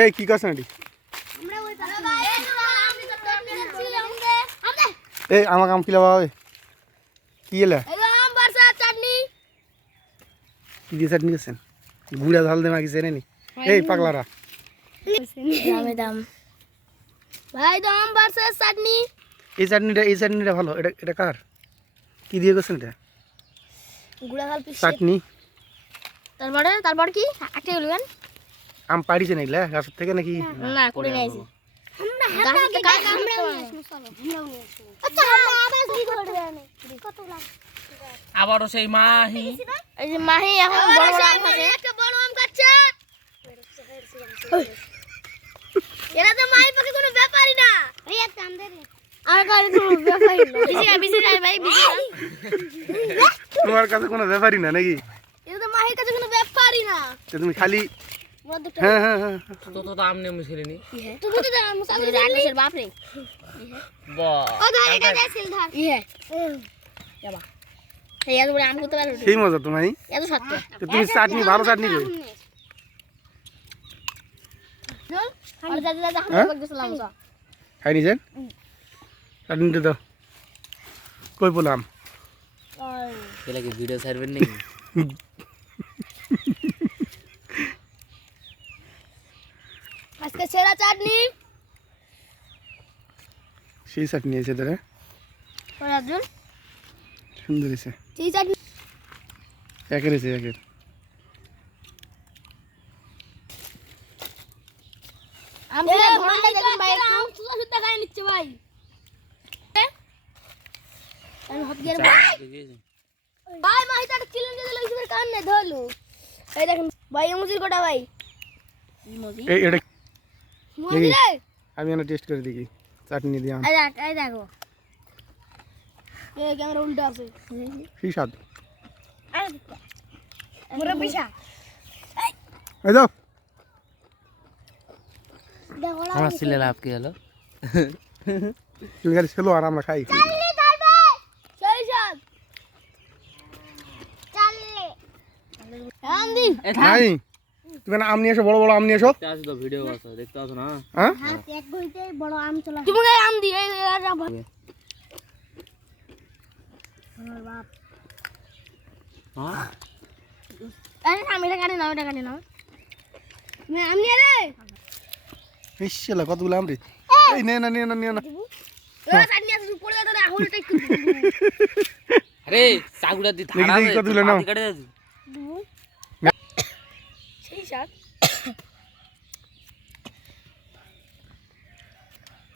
এই কি করছ নাকি এই আমাকে আম কিলা বাবা কি এলা কি দিয়ে চাটনি করছেন গুড়া ঝাল দিয়ে মাখিছে নি এই পাগলারা এই চাটনিটা ভালো এটা কার কি দিয়ে করছেন এটা চাটনি তারপর কি একটা বলবেন আম পাড়িছে না এগুলা গাছের থেকে নাকি না করে নিয়েছি আবারও সেই মাহি এই যে মাহি এখন বড় বড় আম খাচ্ছে একটা বড় আম খাচ্ছে এরা তো মাহি পক্ষে কোনো ব্যাপারই না এই একটা আম দে আর কাছে কোনো ব্যাপারই না বিসি ভাই বিসি তোমার কাছে কোনো ব্যাপারই না নাকি এটা তো মাহির কাছে কোনো ব্যাপারই না তুমি খালি হ্যাঁ হ্যাঁ হ্যাঁ তো আম নিয়ে মুছলিনি তুমি তো আম সাথে রাকেশের বাপ রে বাহ ও ধর এটা দেছিল ধর ইয়ে যাবা এই এত বড় আম করতে পারো সেই মজা তো নাই এত সত্য তো তুমি চাটনি ভালো চাটনি কই চল আর দাদা হাতে গেছিলাম সব খাই নিছেন চাটনিটা দাও কই বললাম এলা কি ভিডিও ছাড়বেন নাকি আজকে সেরা চাটনি সেই চাটনি আছে তোরে রাজুন সুন্দর আছে সেই চাটনি একের আছে একের আমরা ধরনটা দেখুন ভাই একটু সুদা সুদা খাই নিচ্ছে ভাই আমি হাত গিয়ে ভাই মাহিটা চিলেন যে দিল ইসের কান না ধরলো এই দেখুন ভাই মুজির কোটা ভাই মুজি এই এটা মুজি রে আমি এনে টেস্ট করে দেখি চাটনি দিয়ে এই দেখো এই ক্যামেরা উল্টো আছে কি স্বাদ মোরা পিছা এই দাও দেখো আমার ছেলে লাভ কি হলো তুমি খালি ছেলো আর আমরা খাই চাললি ধরবে সেই সব চাললি আন্দি নাই তুমি না আম নিয়ে এসো বড় বড় আম নিয়ে এসো আজ তো ভিডিও আছে দেখতে আছো না হ্যাঁ হাত এক গইতে বড় আম চলা তুমি গায় আম দি এই আমার বাপ হ্যাঁ আরে আমি এটা কাটে নাও না আম নিয়ে রে ইসলা কতগুলো আম রে এই নে না ও চাটনি আছে পড়ে গেল রে আহুলটা একটু আরে চাগুড়া দি দেখি, ধারা দেখি কতগুলো নাও। কাটে দাও সেই সাত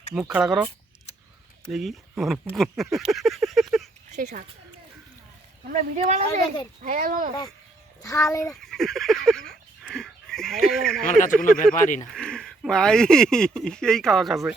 মুখ খাড়া করো দেখি সেই সাত আমরা ভিডিও বানাবো দেখেন ভাইরাল হলো ঝালে আমার কাছে কোনো ব্যাপারই না মাই সেই খাওয়া কাছে